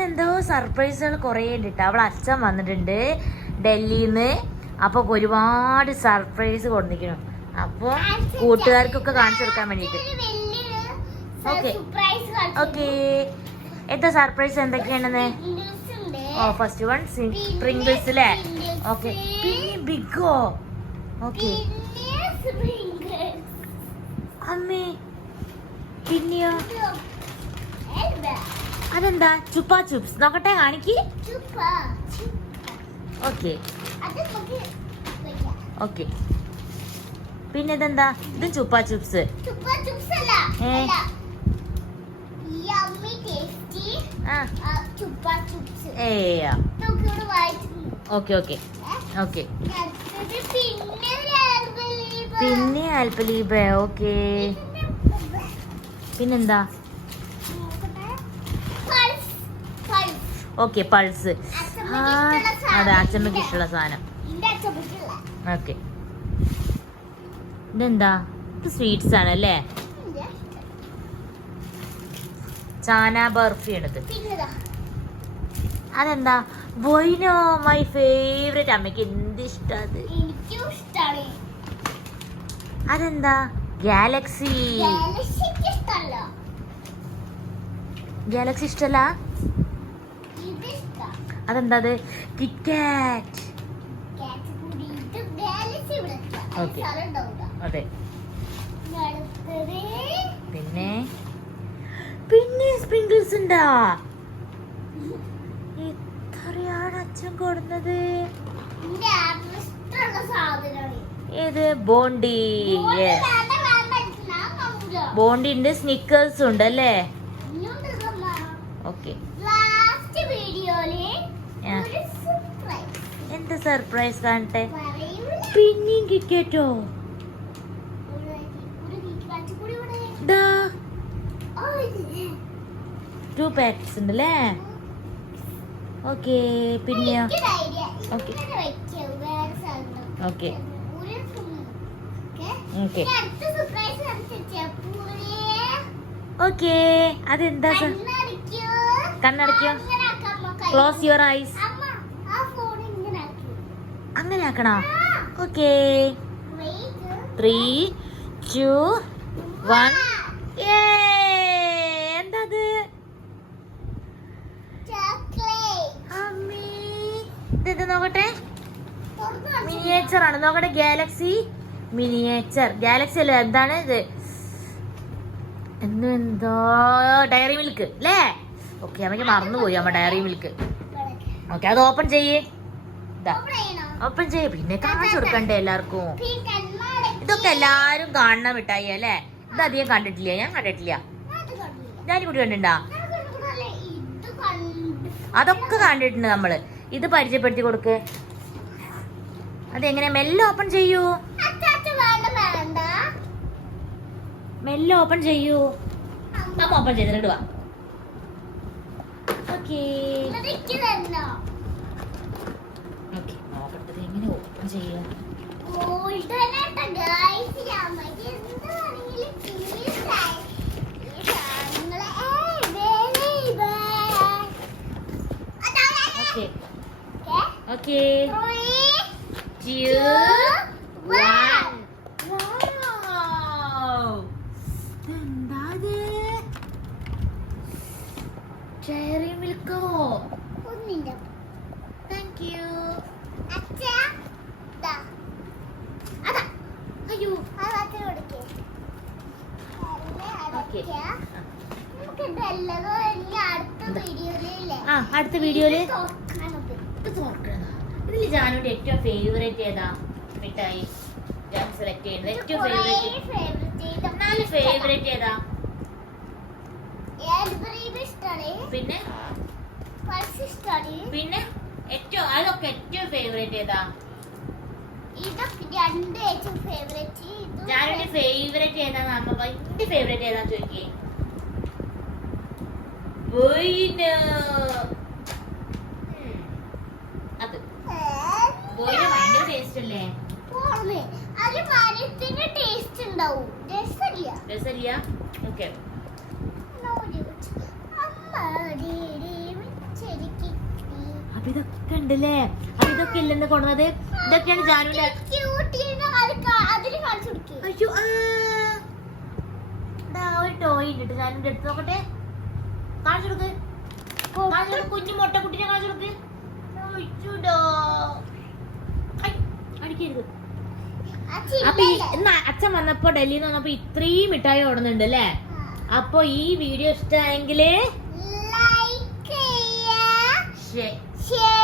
ഇന്ന് എന്തോ സർപ്രൈസുകൾ കുറേ ഉണ്ട് കേട്ടോ. അവളെ അച്ഛൻ വന്നിട്ടുണ്ട് ഡൽഹിയിൽ നിന്ന്. അപ്പോൾ ഒരുപാട് സർപ്രൈസ് കൊടുത്തിരിക്കണം. അപ്പോൾ കൂട്ടുകാർക്കൊക്കെ കാണിച്ചു കൊടുക്കാൻ വേണ്ടിയിട്ട്. ഓക്കെ ഓക്കെ, എന്താ സർപ്രൈസ് എന്തൊക്കെയാണെന്ന്? ഓ, ഫസ്റ്റ് വൺ സ്പ്രിംഗിൾസ് അല്ലേ? ഓക്കെ, പിന്നെ ബിഗോ. ഓക്കെ അമ്മേ, പിന്നെയോ അതെന്താ? ചുപ്പാ ചുപ്സ് നോക്കട്ടെ, കാണിക്ക്. ഓക്കെ ഓക്കെ, പിന്നെ ഇതെന്താ? ഇതും ചുപ്പാ ചുപ്സ്. ഓക്കെ ഓക്കെ ഓക്കെ, പിന്നെ ആൽപ്പലീബ. ഓക്കെ, പിന്നെന്താ? Okay, pulse. അതെ, അച്ഛമ്മക്ക് ഇഷ്ടമുള്ള സാധനം. ഓക്കെ, ഇതെന്താ? ഇത് സ്വീറ്റ്സ് ആണല്ലേ? ചാന ബർഫി ആണിത്. അതെന്താ? ബൊയ്നോ, മൈ ഫേവറേറ്റ്. അമ്മയ്ക്ക് എന്ത് ഇഷ്ടമാണ്. അതെന്താ? ഗാലക്സി. ഗാലക്സി ഇഷ്ടല്ല? അതെന്താ? അത് കിറ്റ്കാറ്റ്. ഓക്കെ, അതെ. പിന്നെ പിന്നെ സ്പ്രിംഗിൾസ് ഉണ്ടാ? എത്രയാണ് അച്ഛൻ കൊടുക്കുന്നത്? ഏത്? ബോണ്ടി. ബോണ്ടി ഉണ്ട്, സ്നിക്കേഴ്സ് ഉണ്ട് അല്ലേ? ഓക്കെ, എന്താ സർപ്രൈസ് കാണട്ടെ? പിന്നെയും കിറ്റ്കാറ്റോ? 2 പാക്സ് ഉണ്ടല്ലേ? ഓക്കെ, പിന്നെയോ? ഓക്കെ ഓക്കെ ഓക്കെ ഓക്കെ, അതെന്താ? കണ്ണടയ്ക്കോ? Close your eyes. അങ്ങനെ ആക്കണോ? ഓക്കെ, 3, 2, 1. എന്താ അത്? ഇത് നോക്കട്ടെ, മിനിയേച്ചർ ആണ്. നോക്കട്ടെ, ഗാലക്സി മിനിയേച്ചർ. ഗാലക്സി അല്ലേ? എന്താണ് ഇത്? എന്തോ ഡയറി മിൽക്ക് അല്ലേ? ഓക്കെ, അമ്മയ്ക്ക് മറന്നുപോയി അമ്മ ഡയറി മിൽക്ക്. ഓക്കെ, അത് ഓപ്പൺ ചെയ്യേ. ഓപ്പൺ ചെയ്യേ. പിന്നെ കാണിച്ചു കൊടുക്കണ്ടേ എല്ലാവർക്കും? ഇതൊക്കെ എല്ലാരും കാണണം മിഠായി അല്ലേ? ഇത് അധികം കണ്ടിട്ടില്ല. ഞാൻ കണ്ടിട്ടില്ല. ഞാനിക്കൂടി കണ്ടിട്ടുണ്ടാ? അതൊക്കെ കണ്ടിട്ടുണ്ട് നമ്മള്. ഇത് പരിചയപ്പെടുത്തി കൊടുക്ക്. അതെങ്ങനെ? മെല്ലെ ഓപ്പൺ ചെയ്യൂ. മെല്ലെ ഓപ്പൺ ചെയ്യൂ. നമ്മ ഓപ്പൺ ചെയ്തിട്ട് വാ. ഓക്കെ ഓക്കെ, നോക്കട്ടത് എങ്ങനെ ഓപ്പൺ ചെയ്യാം. ഓക്കെ, 2, 1. എന്താ? ഡയറി മിൽക്കോ? Thank you. അയ്യോ, അടുത്ത വീഡിയോയില് ഇതിൽ ജാനുവിന്റെ ഏറ്റവും ഫേവറേറ്റ് ഏതാ മിഠായി? ഞാൻ സെലക്ട് ചെയ്യുന്നത് ഏറ്റവും ഫേവറേറ്റ് ഏതാ? പിന്നെ പിന്നെ ഏറ്റവും അതൊക്കെ ഏറ്റവും ഫേവറേറ്റ് ഏതാ? ജാനുവിന്റെ ഫേവറേറ്റ് ഏതാന്ന് അമ്മ എന്റെ ഫേവറേറ്റ് ഏതാന്ന് ചോദിക്കേ. അത് ബോയിന് ഭയങ്കര ടേസ്റ്റ് അല്ലേ? രസമില്ല. ഓക്കെ, അപ്പൊ ഇതൊക്കെ ഉണ്ടല്ലേ. അപ്പൊ ഇതൊക്കെ ഇല്ലെന്ന് കൊണ്ടുവന്നത്. ഇതൊക്കെയാണ് ജാനുവിന്റെ. അയ്യോ ഒരു ടോയ് ഉണ്ട് ജാനുവിന്റെ അടുത്ത്. നോക്കട്ടെ, കാണിച്ചു കൊടുക്ക്. കുഞ്ഞു മുട്ട കുട്ടീനെ കാണിച്ചു കൊടുക്ക്. അടിക്കരുത്. അപ്പൊ അച്ഛൻ വന്നപ്പോ ഡൽഹിയിൽ നിന്ന് വന്നപ്പോ ഇത്രയും മിഠായി ഓടുന്നുണ്ട് അല്ലേ. അപ്പൊ ഈ വീഡിയോ ഇഷ്ടമായെങ്കില് ലൈക്ക് ചെയ്യുക, ഷെയർ